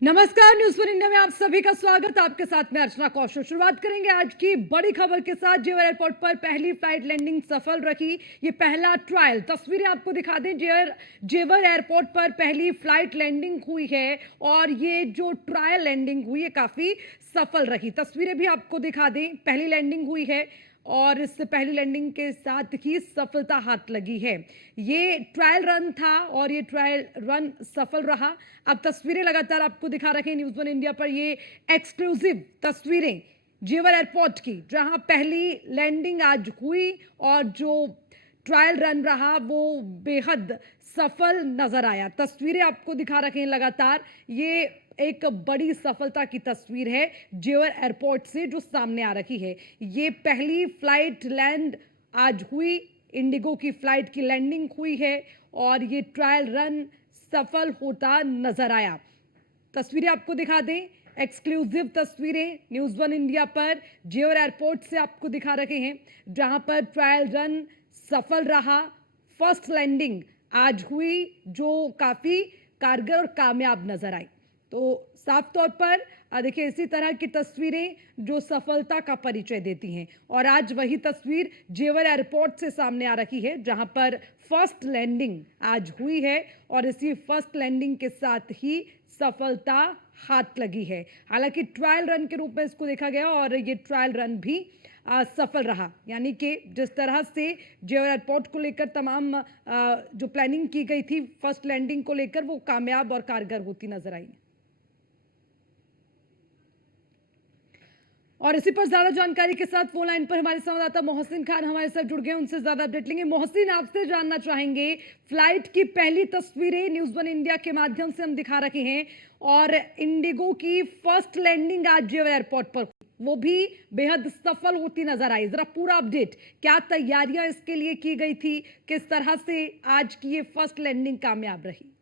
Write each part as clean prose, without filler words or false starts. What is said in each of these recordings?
नमस्कार, न्यूज पर इंडिया में आप सभी का स्वागत। आपके साथ में अर्चना कौशल। शुरुआत करेंगे आज की बड़ी खबर के साथ। जेवर एयरपोर्ट पर पहली फ्लाइट लैंडिंग सफल रही। ये पहला ट्रायल तस्वीरें आपको दिखा दें। जेवर एयरपोर्ट पर पहली फ्लाइट लैंडिंग हुई है और ये जो ट्रायल लैंडिंग हुई है काफी सफल रही। तस्वीरें भी आपको दिखा दें। पहली लैंडिंग हुई है और इस पहली लैंडिंग के साथ ही सफलता हाथ लगी है। ये ट्रायल रन था और ये ट्रायल रन सफल रहा। अब तस्वीरें लगातार आपको दिखा रहे हैं न्यूज़ वन इंडिया पर। ये एक्सक्लूसिव तस्वीरें जेवर एयरपोर्ट की, जहां पहली लैंडिंग आज हुई और जो ट्रायल रन रहा वो बेहद सफल नजर आया। तस्वीरें आपको दिखा रखे हैं लगातार। ये एक बड़ी सफलता की तस्वीर है जेवर एयरपोर्ट से जो सामने आ रही है। ये पहली फ्लाइट लैंड आज हुई। इंडिगो की फ्लाइट की लैंडिंग हुई है और ये ट्रायल रन सफल होता नजर आया। तस्वीरें आपको दिखा दें। एक्सक्लूसिव तस्वीरें न्यूज़ वन इंडिया पर जेवर एयरपोर्ट से आपको दिखा रहे हैं, जहां पर ट्रायल रन सफल रहा। फर्स्ट लैंडिंग आज हुई जो काफी कारगर और कामयाब नजर आई। तो साफ तौर पर देखिए, इसी तरह की तस्वीरें जो सफलता का परिचय देती हैं। और आज वही तस्वीर जेवर एयरपोर्ट से सामने आ रही है, जहां पर फर्स्ट लैंडिंग आज हुई है और इसी फर्स्ट लैंडिंग के साथ ही सफलता हाथ लगी है। हालांकि ट्रायल रन के रूप में इसको देखा गया और ये ट्रायल रन भी सफल रहा। यानी कि जिस तरह से जेवर एयरपोर्ट को लेकर तमाम जो प्लानिंग की गई थी फर्स्ट लैंडिंग को लेकर, वो कामयाब और कारगर होती नजर आई। और इसी पर ज्यादा जानकारी के साथ फोन लाइन पर हमारे संवाददाता मोहसिन खान हमारे साथ जुड़ गए। उनसे ज्यादा अपडेट लेंगे। मोहसिन, आपसे जानना चाहेंगे, फ्लाइट की पहली तस्वीरें न्यूज वन इंडिया के माध्यम से हम दिखा रहे हैं और इंडिगो की फर्स्ट लैंडिंग आज जेवर एयरपोर्ट पर वो भी बेहद सफल होती नजर आई। जरा पूरा अपडेट, क्या तैयारियां इसके लिए की गई थी, किस तरह से आज की ये फर्स्ट लैंडिंग कामयाब रही?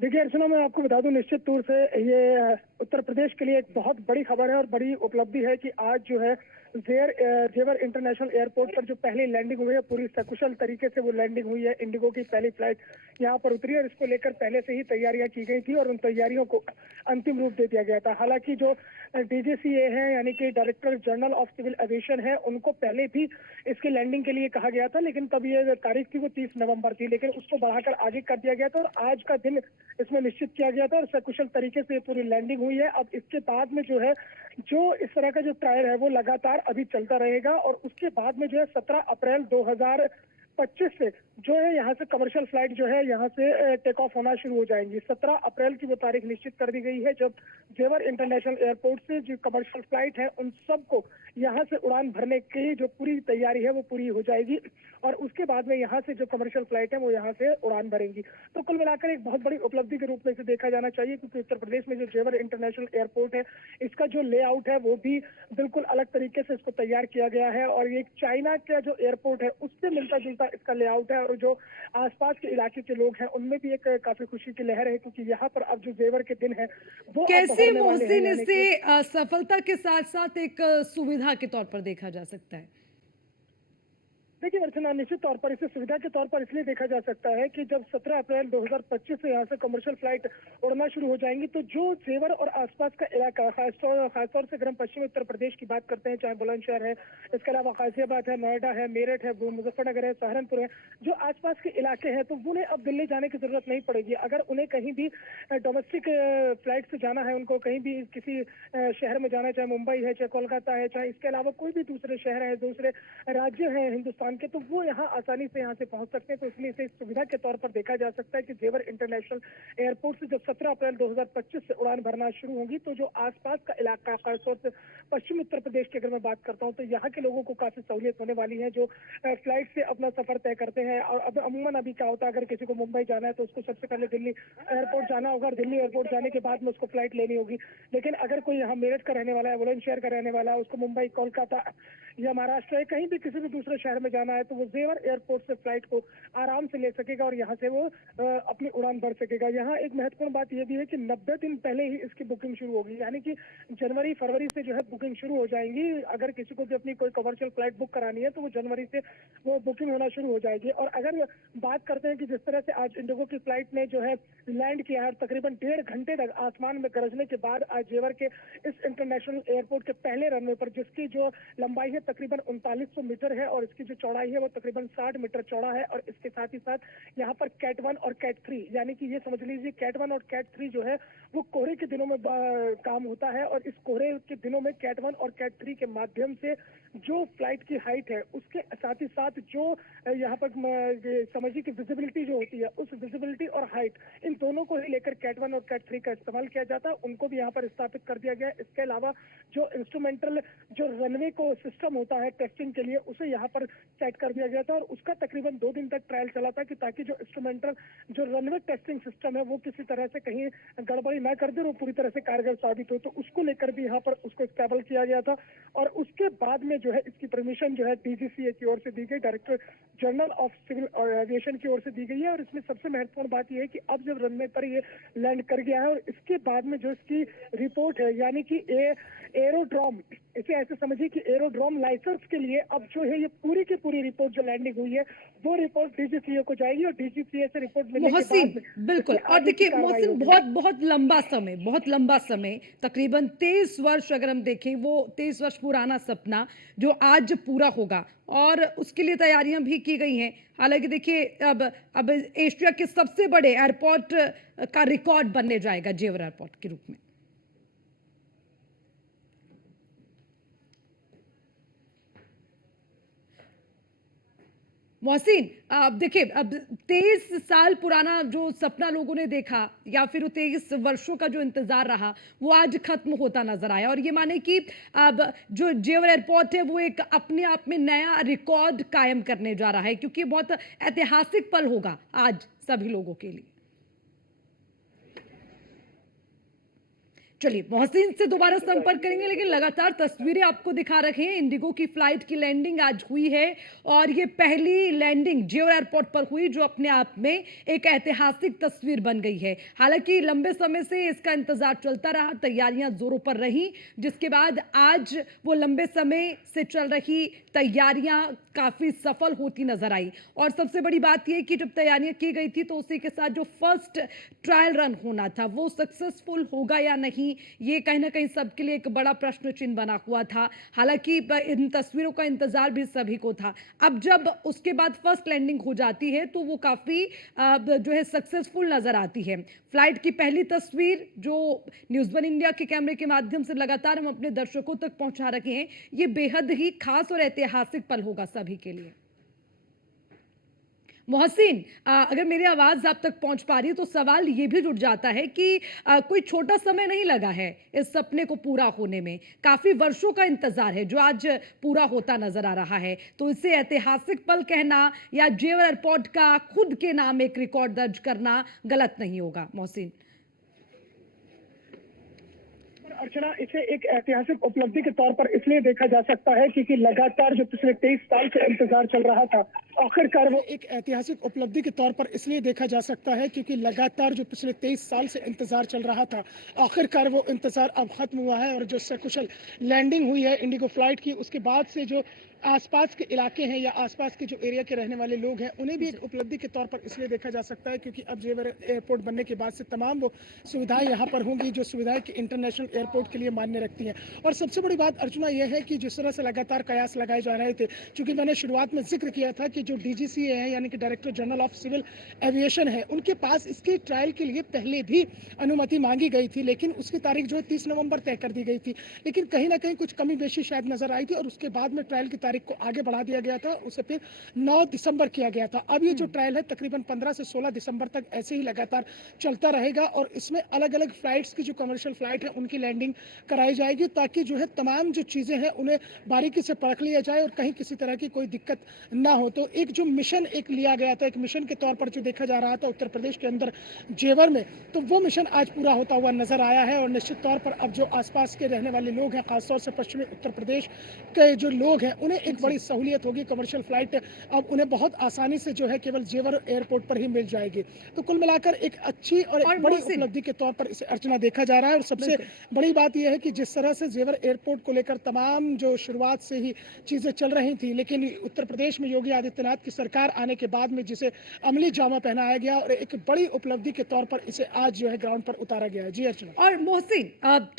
देखिए अर्चना, मैं आपको बता दूं, निश्चित तौर से ये उत्तर प्रदेश के लिए एक बहुत बड़ी खबर है और बड़ी उपलब्धि है कि आज जो है जेवर इंटरनेशनल एयरपोर्ट पर जो पहली लैंडिंग हुई है, पूरी सकुशल तरीके से वो लैंडिंग हुई है। इंडिगो की पहली फ्लाइट यहाँ पर उतरी और इसको लेकर पहले से ही तैयारियां की गई थी और उन तैयारियों को अंतिम रूप दे दिया गया था। हालांकि जो डीजीसीए है, यानी कि director general of civil aviation है, उनको पहले भी इसकी लैंडिंग के लिए कहा गया था, लेकिन तब ये तारीख थी वो 30 नवंबर थी, लेकिन उसको बढ़ाकर आगे कर दिया गया था और आज का दिन इसमें निश्चित किया गया था और सकुशल तरीके से पूरी लैंडिंग हुई है। अब इसके बाद में जो है, जो इस तरह का जो ट्रायल है वो लगातार अभी चलता रहेगा और उसके बाद में जो है 17 अप्रैल 2025 से जो है यहाँ से कमर्शियल फ्लाइट जो है यहाँ से टेक ऑफ होना शुरू हो जाएंगी। 17 अप्रैल की वो तारीख निश्चित कर दी गई है जब जेवर इंटरनेशनल एयरपोर्ट से जो कमर्शियल फ्लाइट है उन सबको यहाँ से उड़ान भरने की जो पूरी तैयारी है वो पूरी हो जाएगी और उसके बाद में यहाँ से जो कमर्शियल फ्लाइट है वो यहाँ से उड़ान भरेंगी। तो कुल मिलाकर एक बहुत बड़ी उपलब्धि के रूप में इसे देखा जाना चाहिए, क्योंकि उत्तर प्रदेश में जो जेवर इंटरनेशनल एयरपोर्ट है इसका जो लेआउट है वो भी बिल्कुल अलग तरीके से इसको तैयार किया गया है और ये चाइना का जो एयरपोर्ट है उससे मिलता जुलता इसका लेआउट है और जो आसपास के इलाके के लोग हैं उनमें भी एक काफी खुशी की लहर है, क्योंकि यहाँ पर अब जो जेवर के दिन है वो अब कैसे बहुरने वाले हैं। मोहसिन यानी इसे कि सफलता के साथ साथ एक सुविधा के तौर पर देखा जा सकता है? देखिए अर्चना, निश्चित तौर पर इसे सुविधा के तौर पर इसलिए देखा जा सकता है कि जब 17 अप्रैल 2025 से यहाँ से कमर्शियल फ्लाइट उड़ना शुरू हो जाएंगी तो जो जेवर और आसपास का इलाका, खासतौर से अगर हम पश्चिमी उत्तर प्रदेश की बात करते हैं, चाहे बुलंदशहर है, इसके अलावा गाजियाबाद है, नोएडा है, मेरठ है, मुजफ्फरनगर है, सहारनपुर है, जो आसपास के इलाके हैं, तो उन्हें अब दिल्ली जाने की जरूरत नहीं पड़ेगी। अगर उन्हें कहीं भी डोमेस्टिक फ्लाइट से जाना है, उनको कहीं भी किसी शहर में जाना है, चाहे मुंबई है, चाहे कोलकाता है, चाहे इसके अलावा कोई भी दूसरे शहर है, दूसरे राज्य है हिंदुस्तान के, तो वो यहाँ आसानी से यहाँ से पहुंच सकते हैं। तो इसलिए इसे सुविधा के तौर पर देखा जा सकता है कि जेवर इंटरनेशनल एयरपोर्ट से जब 17 अप्रैल 2025 से उड़ान भरना शुरू होगी तो जो आसपास का इलाका, खासतौर से पश्चिमी उत्तर प्रदेश की अगर मैं बात करता हूँ, तो यहाँ के लोगों को काफी सहूलियत होने वाली है जो फ्लाइट से अपना सफर तय करते हैं। और अब अमूमन अभी क्या होता है, अगर किसी को मुंबई जाना है तो उसको सबसे पहले दिल्ली एयरपोर्ट जाना होगा और दिल्ली एयरपोर्ट जाने के बाद में उसको फ्लाइट लेनी होगी। लेकिन अगर कोई यहाँ मेरठ का रहने वाला है, बुलंदशहर का रहने वाला है, उसको मुंबई, कोलकाता या महाराष्ट्र है, कहीं भी किसी भी दूसरे शहर में जाना है तो वो जेवर एयरपोर्ट से फ्लाइट को आराम से ले सकेगा और यहाँ से वो अपनी उड़ान भर सकेगा। यहाँ एक महत्वपूर्ण बात यह भी है कि 90 दिन पहले ही इसकी बुकिंग शुरू होगी, यानी कि जनवरी फरवरी से जो है बुकिंग शुरू हो जाएंगी। अगर किसी को भी अपनी कोई कमर्शियल फ्लाइट बुक करानी है तो वो जनवरी से वो बुकिंग होना शुरू हो जाएगी। और अगर बात करते हैं कि जिस तरह से आज इंडिगो की फ्लाइट ने जो है लैंड किया है, तकरीबन 1.5 घंटे तक आसमान में गरजने के बाद आज जेवर के इस इंटरनेशनल एयरपोर्ट के पहले रनवे पर, जिसकी जो लंबाई है तकरीबन 3900 मीटर है और इसकी जो चौड़ाई है वो तकरीबन 60 मीटर चौड़ा है। और इसके साथ ही साथ यहाँ पर कैट 1 और कैट 3, यानी कि ये समझ लीजिए कैट 1 और कैट 3 जो है वो कोहरे के दिनों में काम होता है। और इस कोहरे के दिनों में कैट 1 और कैट 3 के माध्यम से जो फ्लाइट की हाइट है उसके साथ ही साथ जो यहाँ पर समझिए कि विजिबिलिटी जो होती है, उस विजिबिलिटी और हाइट, इन दोनों को ही लेकर कैट 1 और कैट 3 का इस्तेमाल किया जाता है। उनको भी यहाँ पर स्थापित कर दिया गया है। इसके अलावा जो इंस्ट्रूमेंटल जो रनवे को सिस्टम होता है टेस्टिंग के लिए, उसे यहाँ पर सेट कर दिया गया था और उसका तकरीबन 2 दिन तक ट्रायल चला था कि ताकि जो इंस्ट्रूमेंटल जो रनवे टेस्टिंग सिस्टम है वो किसी तरह से कहीं गड़बड़ी ना कर दे और पूरी तरह से कारगर साबित हो। तो उसको लेकर भी यहाँ पर उसको स्टेबल किया गया था। और उसके बाद में जो है इसकी परमिशन जो है डीजीसीए की ओर से दी गई, director general of civil aviation की ओर से दी गई है। और इसमें सबसे महत्वपूर्ण बात यह है कि अब जब रनवे पर ये लैंड कर गया है और इसके बाद में जो इसकी रिपोर्ट है, यानी कि एरोड्रोम, इसे ऐसे समझिए कि एरोड्रोम लाइसेंस के लिए अब जो है ये पूरी की पूरी रिपोर्ट जो लैंडिंग हुई है वो रिपोर्ट डीजीसीए को जाएगी और डीजीसीए से रिपोर्ट मिलने के मोहसिन, बाद बिल्कुल। और देखिए मोहसिन, बहुत लंबा समय, तकरीबन 23 वर्ष अगर हम देखें, वो 23 वर्ष पुराना सपना जो आज पूरा होगा और उसके लिए तैयारियां भी की गई हैं। हालांकि देखिए अब एशिया के सबसे बड़े एयरपोर्ट का रिकॉर्ड बनने जाएगा जेवर एयरपोर्ट के रूप में। मोहसिन, अब देखिए, अब 23 साल पुराना जो सपना लोगों ने देखा या फिर 23 वर्षों का जो इंतजार रहा वो आज खत्म होता नजर आया। और ये माने कि अब जो जेवर एयरपोर्ट है वो एक अपने आप में नया रिकॉर्ड कायम करने जा रहा है, क्योंकि बहुत ऐतिहासिक पल होगा आज सभी लोगों के लिए। चलिए मोहसिन से दोबारा संपर्क करेंगे, लेकिन लगातार तस्वीरें आपको दिखा रखे हैं। इंडिगो की फ्लाइट की लैंडिंग आज हुई है और ये पहली लैंडिंग जेवर एयरपोर्ट पर हुई जो अपने आप में एक ऐतिहासिक तस्वीर बन गई है। हालांकि लंबे समय से इसका इंतजार चलता रहा, तैयारियां जोरों पर रही, जिसके बाद आज वो लंबे समय से चल रही तैयारियां काफी सफल होती नजर आई। और सबसे बड़ी बात यह कि जब तैयारियां की गई थी तो उसी के साथ जो फर्स्ट ट्रायल रन होना था वो सक्सेसफुल होगा या नहीं, ये कहीं ना कहीं सबके लिए एक बड़ा प्रश्न चिन्ह बना हुआ था। हालांकि इन तस्वीरों का इंतजार भी सभी को था। अब जब उसके बाद फर्स्ट लैंडिंग हो जाती है तो वो काफी जो है सक्सेसफुल नजर आती है। फ्लाइट की पहली तस्वीर जो न्यूज़ वन इंडिया के कैमरे के माध्यम से लगातार हम अपने दर्शकों तक पहुंचा रखे हैं, ये बेहद ही खास और ऐतिहासिक पल होगा सभी के लिए। मोहसिन, अगर मेरी आवाज आप तक पहुंच पा रही है तो सवाल ये भी जुड़ जाता है कि कोई छोटा समय नहीं लगा है इस सपने को पूरा होने में, काफी वर्षों का इंतजार है जो आज पूरा होता नजर आ रहा है। तो इसे ऐतिहासिक पल कहना या जेवर एयरपोर्ट का खुद के नाम एक रिकॉर्ड दर्ज करना गलत नहीं होगा। मोहसिन, अर्चना, इसे एक ऐतिहासिक उपलब्धि के तौर पर इसलिए देखा जा सकता है क्योंकि लगातार जो पिछले 23 साल से इंतजार चल रहा था, आखिरकार वो एक ऐतिहासिक उपलब्धि के तौर पर इसलिए देखा जा सकता है क्योंकि लगातार जो पिछले 23 साल से इंतजार चल रहा था, आखिरकार वो इंतजार अब खत्म हुआ है। और जो सकुशल लैंडिंग हुई है इंडिगो फ्लाइट की, उसके बाद से जो आसपास के इलाके हैं या आसपास के जो एरिया के रहने वाले लोग हैं उन्हें भी एक उपलब्धि के तौर पर इसलिए देखा जा सकता है क्योंकि अब जेवर एयरपोर्ट बनने के बाद से तमाम वो सुविधाएं यहाँ पर होंगी जो सुविधाएं कि इंटरनेशनल एयरपोर्ट के लिए मान्य रखती हैं। और सबसे बड़ी बात अर्चना यह है कि जिस तरह से लगातार कयास लगाए जा रहे थे, चूंकि मैंने शुरुआत में जिक्र किया था कि जो डीजीसीए है यानी कि director general of civil aviation है, उनके पास इसके ट्रायल के लिए पहले भी अनुमति मांगी गई थी, लेकिन उसकी तारीख जो है 30 नवंबर तय कर दी गई थी। लेकिन कहीं ना कहीं कुछ कमी बेशी शायद नजर आई थी और उसके बाद में ट्रायल की तारीख को आगे बढ़ा दिया गया था, उसे फिर 9 दिसंबर किया गया था। अब ये जो ट्रायल है तकरीबन 15 से 16 दिसंबर तक ऐसे ही लगातार चलता रहेगा और इसमें अलग-अलग फ्लाइट्स की जो कमर्शियल फ्लाइट है उनकी लैंडिंग कराई जाएगी, ताकि जो है तमाम जो चीज़ें हैं उन्हें बारीकी से परख लिया जाए और कहीं किसी तरह की कोई दिक्कत ना हो। तो एक जो मिशन एक लिया गया था, एक मिशन के तौर पर जो देखा जा रहा था उत्तर प्रदेश के अंदर जेवर में, तो वो मिशन आज पूरा होता हुआ नजर आया है। और निश्चित तौर पर अब जो आसपास के रहने वाले लोग हैं, खासतौर से पश्चिमी उत्तर प्रदेश के जो लोग हैं, उन्हें एक बड़ी सहूलियत होगी। कमर्शियल फ्लाइट अब उन्हें बहुत आसानी से जो है केवल जेवर एयरपोर्ट पर ही मिल जाएगी। तो कुल मिलाकर एक अच्छी और एक बड़ी मोहसिन, उपलब्धि के तौर पर इसे अर्चना देखा जा रहा है। और सबसे बड़ी बात यह है कि जिस तरह से जेवर एयरपोर्ट को लेकर तमाम जो शुरुआत से ही चीजें चल रही थी, लेकिन उत्तर प्रदेश में योगी आदित्यनाथ की सरकार आने के बाद में जिसे अमली जामा पहनाया गया और एक बड़ी उपलब्धि के तौर पर इसे आज जो है ग्राउंड पर उतारा गया है। जी अर्चना। और मोहसिन,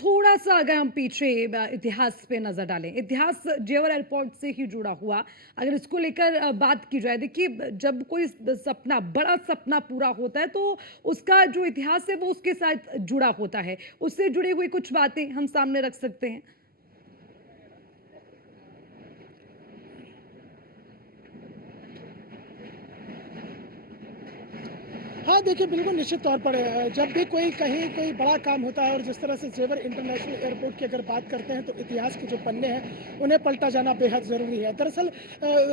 थोड़ा सा अगर हम पीछे इतिहास पे नजर डालें, इतिहास जेवर एयरपोर्ट से ही जुड़ा हुआ, अगर इसको लेकर बात की जाए, देखिए जब कोई सपना, बड़ा सपना पूरा होता है तो उसका जो इतिहास है वो उसके साथ जुड़ा होता है, उससे जुड़ी हुई कुछ बातें हम सामने रख सकते हैं। हाँ, देखिए बिल्कुल निश्चित तौर पर जब भी कोई कहीं कोई बड़ा काम होता है और जिस तरह से जेवर इंटरनेशनल एयरपोर्ट की अगर बात करते हैं तो इतिहास के जो पन्ने हैं उन्हें पलटा जाना बेहद ज़रूरी है। दरअसल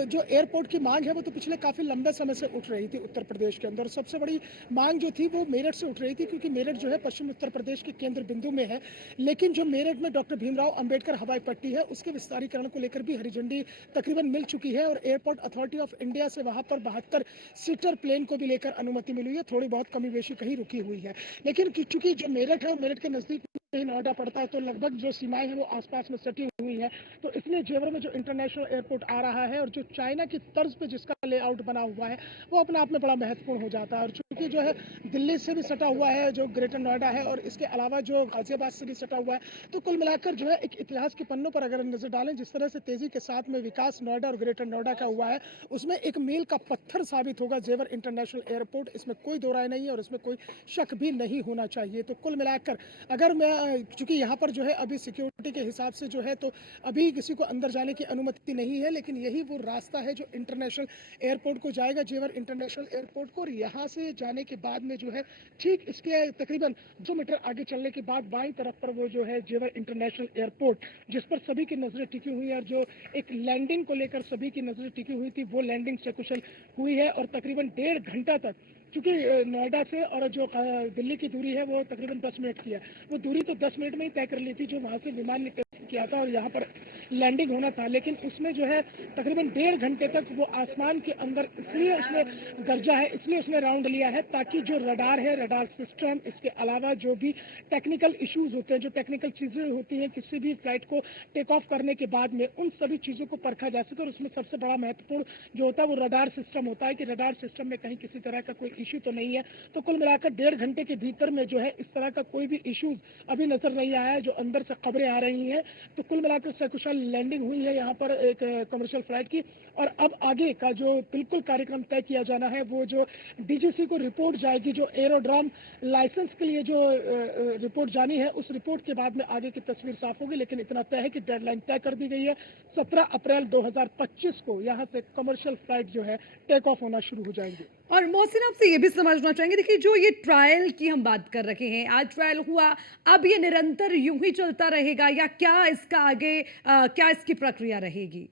जो एयरपोर्ट की मांग है वो तो पिछले काफ़ी लंबे समय से उठ रही थी उत्तर प्रदेश के अंदर। सबसे बड़ी मांग जो थी वो मेरठ से उठ रही थी, क्योंकि मेरठ जो है पश्चिम उत्तर प्रदेश के केंद्र बिंदु में है। लेकिन जो मेरठ में डॉक्टर भीमराव अंबेडकर हवाई पट्टी है उसके विस्तारीकरण को लेकर भी हरी झंडी तकरीबन मिल चुकी है और एयरपोर्ट अथॉरिटी ऑफ इंडिया से वहाँ पर 72 सीटर प्लेन को भी लेकर अनुमति मिली है। थोड़ी बहुत कमी बेशी कहीं रुकी हुई है, लेकिन चूंकि जो मेरठ है, मेरठ के नजदीक में नोएडा पड़ता है, तो लगभग जो सीमाएं हैं वो आसपास में सटी हुई है। तो इसलिए जेवर में जो इंटरनेशनल एयरपोर्ट आ रहा है और जो चाइना की तर्ज पे जिसका लेआउट बना हुआ है वो अपने आप में बड़ा महत्वपूर्ण हो जाता है। और चूंकि जो है दिल्ली से भी सटा हुआ है जो ग्रेटर नोएडा है, और इसके अलावा जो गाजियाबाद से भी सटा हुआ है, तो कुल मिलाकर जो है एक इतिहास के पन्नों पर अगर नजर डालें, जिस तरह से तेजी के साथ में विकास नोएडा और ग्रेटर नोएडा का हुआ है, उसमें एक मील का पत्थर साबित होगा जेवर इंटरनेशनल एयरपोर्ट। इसमें कोई दो राय नहीं है और इसमें कोई शक भी नहीं होना चाहिए। तो कुल मिलाकर अगर मैं चूंकि यहाँ पर जो है अभी सिक्योरिटी के हिसाब से जो है तो अभी किसी को अंदर जाने की अनुमति नहीं है, लेकिन यही वो रास्ता है जो इंटरनेशनल एयरपोर्ट को जाएगा, जेवर इंटरनेशनल एयरपोर्ट को। और यहाँ से जाने के बाद में जो है ठीक इसके तकरीबन 2 मीटर आगे चलने के बाद बाईं तरफ पर वो जो है जेवर इंटरनेशनल एयरपोर्ट, जिस पर सभी की नजरें टिकी हुई है और जो एक लैंडिंग को लेकर सभी की नजरें टिकी हुई थी, वो लैंडिंग सकुशल हुई है। और तकरीबन 1.5 घंटा तक, क्योंकि नोएडा से और जो दिल्ली की दूरी है वो तकरीबन 10 मिनट की है, वो दूरी तो 10 मिनट में ही तय कर ली थी जो वहाँ से विमान निकल किया था और यहाँ पर लैंडिंग होना था। लेकिन उसमें जो है तकरीबन 1.5 घंटे तक वो आसमान के अंदर इसलिए उसने गरजा है, इसलिए उसने राउंड लिया है ताकि जो रडार है, रडार सिस्टम, इसके अलावा जो भी टेक्निकल इश्यूज होते हैं, जो टेक्निकल चीज़ें होती हैं किसी भी फ्लाइट को टेक ऑफ करने के बाद में, उन सभी चीज़ों को परखा जा सके। और उसमें सबसे बड़ा महत्वपूर्ण जो होता है वो रडार सिस्टम होता है कि रडार सिस्टम में कहीं किसी तरह का कोई इश्यू तो नहीं है। तो कुल मिलाकर 1.5 घंटे के भीतर में जो है इस तरह का कोई भी इश्यूज अभी नजर नहीं आया है जो अंदर से खबरें आ रही हैं। तो कुल मिलाकर सकुशल लैंडिंग हुई है यहाँ पर एक कमर्शियल फ्लाइट की। और अब आगे का जो बिल्कुल कार्यक्रम तय किया जाना है वो जो डीजीसी को रिपोर्ट जाएगी, जो एरोड्रम लाइसेंस के लिए जो रिपोर्ट जानी है, उस रिपोर्ट के बाद में आगे की तस्वीर साफ होगी। लेकिन इतना तय है कि डेडलाइन तय कर दी गई है, 17 अप्रैल 2025 को यहाँ से कमर्शियल फ्लाइट जो है टेक ऑफ होना शुरू हो जाएंगे। और मोहसिन, आपसे ये भी समझना चाहेंगे, देखिए जो ये ट्रायल की हम बात कर रहे हैं, आज ट्रायल हुआ, अब ये निरंतर यूं ही चलता रहेगा या क्या इसका आगे क्या इसकी प्रक्रिया रहेगी?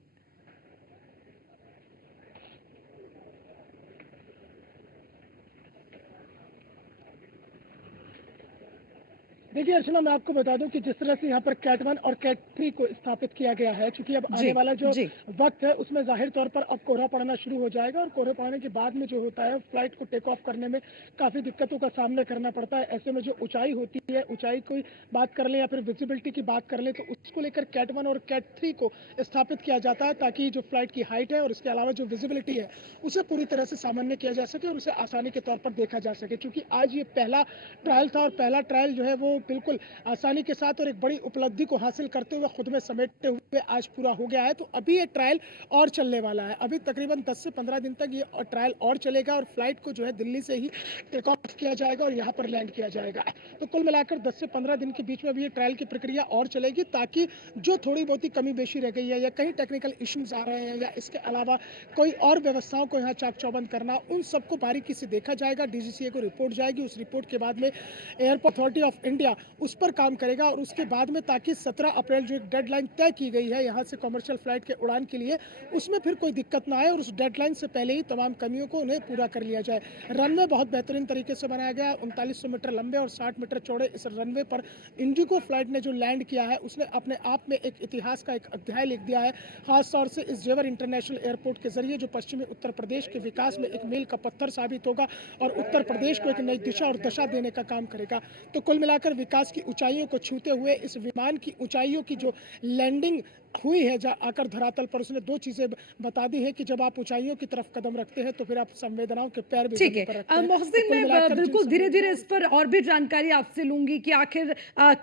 देखिए अर्चना, मैं आपको बता दूं कि जिस तरह से यहाँ पर कैट 1 और कैट 3 को स्थापित किया गया है, क्योंकि अब जी, आने वाला जो जी। वक्त है उसमें जाहिर तौर पर अब कोहरा पड़ना शुरू हो जाएगा और कोहरे पड़ने के बाद में जो होता है फ्लाइट को टेक ऑफ करने में काफ़ी दिक्कतों का सामना करना पड़ता है। ऐसे में जो ऊंचाई होती है, ऊंचाई की बात कर लें या फिर विजिबिलिटी की बात कर लें, तो उसको लेकर कैट 1 और कैट 3 को स्थापित किया जाता है ताकि जो फ्लाइट की हाइट है और इसके अलावा जो विजिबिलिटी है उसे पूरी तरह से सामान्य किया जा सके और उसे आसानी के तौर पर देखा जा सके। चूंकि आज ये पहला ट्रायल था और पहला ट्रायल जो है वो बिल्कुल आसानी के साथ और एक बड़ी उपलब्धि को हासिल करते हुए खुद में समेटते हुए आज पूरा हो गया है। तो अभी ये ट्रायल और चलने वाला है। अभी तकरीबन 10 से 15 दिन तक ये ट्रायल और चलेगा और फ्लाइट को जो है दिल्ली से ही टेक ऑफ किया जाएगा और यहाँ पर लैंड किया जाएगा। तो कुल मिलाकर 10 से 15 दिन के बीच में भी ये ट्रायल की प्रक्रिया और चलेगी, ताकि जो थोड़ी बहुत ही कमी बेशी रह गई है या कहीं टेक्निकल इश्यूज आ रहे हैं या इसके अलावा कोई और व्यवस्थाओं को यहाँ चाक चौबंद करना, उन सबको बारीकी से देखा जाएगा। डीजीसीए को रिपोर्ट जाएगी, उस रिपोर्ट के बाद में एयरपोर्ट अथॉरिटी ऑफ इंडिया उस पर काम करेगा और उसके बाद में, ताकि 17 अप्रैल जो एक डेडलाइन तय की गई है यहाँ से कमर्शियल फ्लाइट के उड़ान के लिए, उसमें फिर कोई दिक्कत ना आए और उस डेडलाइन से पहले ही तमाम कमियों को उन्हें पूरा कर लिया जाए। रनवे बहुत बेहतरीन तरीके से बनाया गया, 3900 मीटर लंबे और 60 मीटर चौड़े इस रनवे पर इंडिगो फ्लाइट ने जो लैंड किया है उसने अपने आप में एक इतिहास का एक अध्याय लिख दिया है। खासतौर से इस जेवर इंटरनेशनल एयरपोर्ट के जरिए जो पश्चिमी उत्तर प्रदेश के विकास में एक मील का पत्थर साबित होगा और उत्तर प्रदेश को एक नई दिशा और दशा देने का काम करेगा। तो कुल मिलाकर विकास की ऊंचाइयों को छूते हुए इस विमान की ऊंचाइयों की जो लैंडिंग हुई है आकर धरातल पर, उसने दो चीजें बता दी है कि जब आप ऊंचाइयों की तरफ कदम रखते हैं तो फिर आप संवेदनाओं के पैर भी ठीक जमीन पर है। रखते हैं। मोहसिन, तो कुल मैं मिलाकर बिल्कुल जिन धीरे धीरे सभी इस पर और भी जानकारी आपसे लूंगी कि आखिर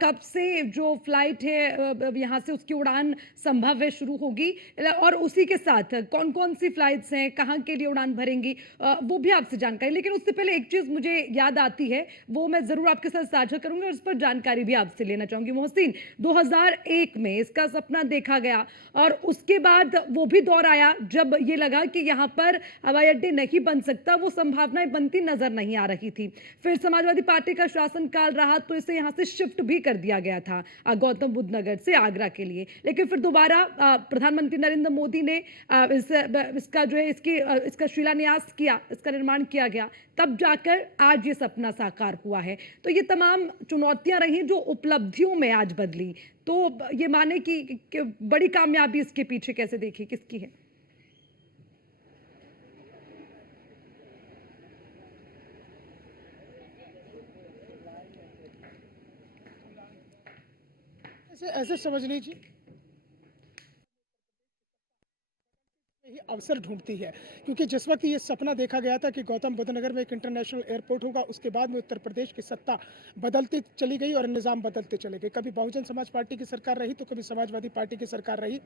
कब से जो फ्लाइट है यहाँ से उसकी उड़ान संभव है शुरू होगी, और उसी के साथ कौन कौन सी फ्लाइट्स हैं, कहाँ के लिए उड़ान भरेंगी, वो भी आपसे जानकारी। लेकिन उससे पहले एक चीज मुझे याद आती है, वो मैं जरूर आपके साथ साझा करूंगी और उस पर जानकारी भी आपसे लेना चाहूंगी। मोहसिन, 2001 में इसका सपना देखा गया और उसके बाद वो भी दौर आया जब ये लगा कि यहाँ पर हवाई अड्डे नहीं बन सकता, वो संभावनाएं बनती नजर नहीं आ रही थी। फिर समाजवादी पार्टी का शासनकाल रहा तो इसे यहाँ से शिफ्ट भी कर दिया गया था गौतम बुद्ध नगर से आगरा के लिए। लेकिन फिर दोबारा प्रधानमंत्री नरेंद्र मोदी ने इसका जो है इसका शिलान्यास किया, इसका निर्माण किया गया, तब जाकर आज ये सपना साकार हुआ है। तो ये तमाम चुनौतियां रही जो उपलब्धियों में आज बदली। तो ये माने कि बड़ी कामयाबी इसके पीछे कैसे देखी, किसकी है? ऐसे ऐसे समझ लीजिए ही अवसर ढूंढती है, क्योंकि जिस वक्त ये सपना देखा गया था कि गौतम बुद्ध नगर में एक इंटरनेशनल एयरपोर्ट होगा, उसके बाद में उत्तर प्रदेश की सत्ता बदलती चली गई और निज़ाम बदलते चले गए। कभी बहुजन समाज पार्टी की सरकार रही तो कभी समाजवादी पार्टी की सरकार रही।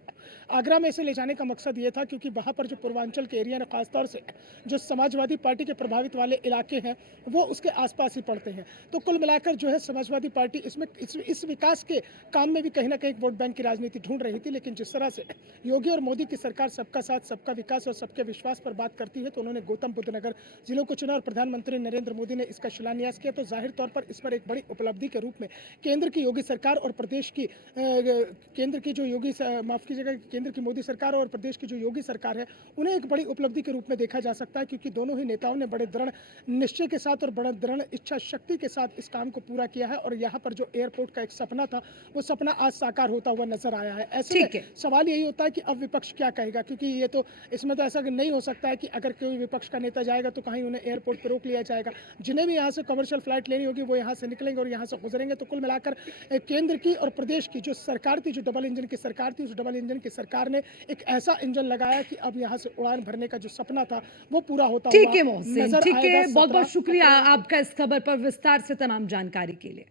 आगरा में इसे ले जाने का मकसद ये था क्योंकि वहाँ पर जो पूर्वांचल के एरिया है, खासतौर से जो समाजवादी पार्टी के प्रभावित वाले इलाके हैं, वो उसके आसपास ही पड़ते हैं। तो कुल मिलाकर जो है समाजवादी पार्टी इसमें इस विकास के काम में भी कहीं ना कहीं वोट बैंक की राजनीति ढूंढ रही थी। लेकिन जिस तरह से योगी और मोदी की सरकार सबका साथ, सबका विकास और सबके विश्वास पर बात करती है, तो उन्होंने गौतम बुद्ध नगर जिलों को चुना और प्रधानमंत्री नरेंद्र मोदी ने इसका शिलान्यास किया। तो जाहिर तौर पर इस पर एक बड़ी उपलब्धि के रूप में केंद्र की योगी सरकार और प्रदेश की केंद्र की जो योगी माफ कीजिएगा केंद्र की मोदी सरकार और प्रदेश की जो योगी सरकार है, उन्हें एक बड़ी उपलब्धि के रूप में देखा जा सकता है, क्योंकि दोनों ही नेताओं ने बड़े दृढ़ निश्चय के साथ और बड़े दृढ़ इच्छा शक्ति के साथ इस काम को पूरा किया है। और यहाँ पर जो एयरपोर्ट का एक सपना था, वो सपना आज साकार होता हुआ नजर आया है। ऐसे में सवाल यही होता है कि अब विपक्ष क्या कहेगा, क्योंकि ये तो इसमें तो ऐसा नहीं हो सकता है कि अगर कोई विपक्ष का नेता जाएगा तो कहीं उन्हें एयरपोर्ट पर रोक लिया जाएगा। जिन्हें भी यहाँ से कमर्शियल फ्लाइट लेनी होगी वो यहाँ से निकलेंगे और यहाँ से गुजरेंगे। तो कुल मिलाकर केंद्र की और प्रदेश की जो सरकार थी, जो डबल इंजन की सरकार थी, उस डबल इंजन की सरकार ने एक ऐसा इंजन लगाया कि अब यहाँ से उड़ान भरने का जो सपना था वो पूरा होता हुआ ठीक है मोहसिन, ठीक है। बहुत बहुत शुक्रिया आपका इस खबर पर विस्तार से तमाम जानकारी के लिए।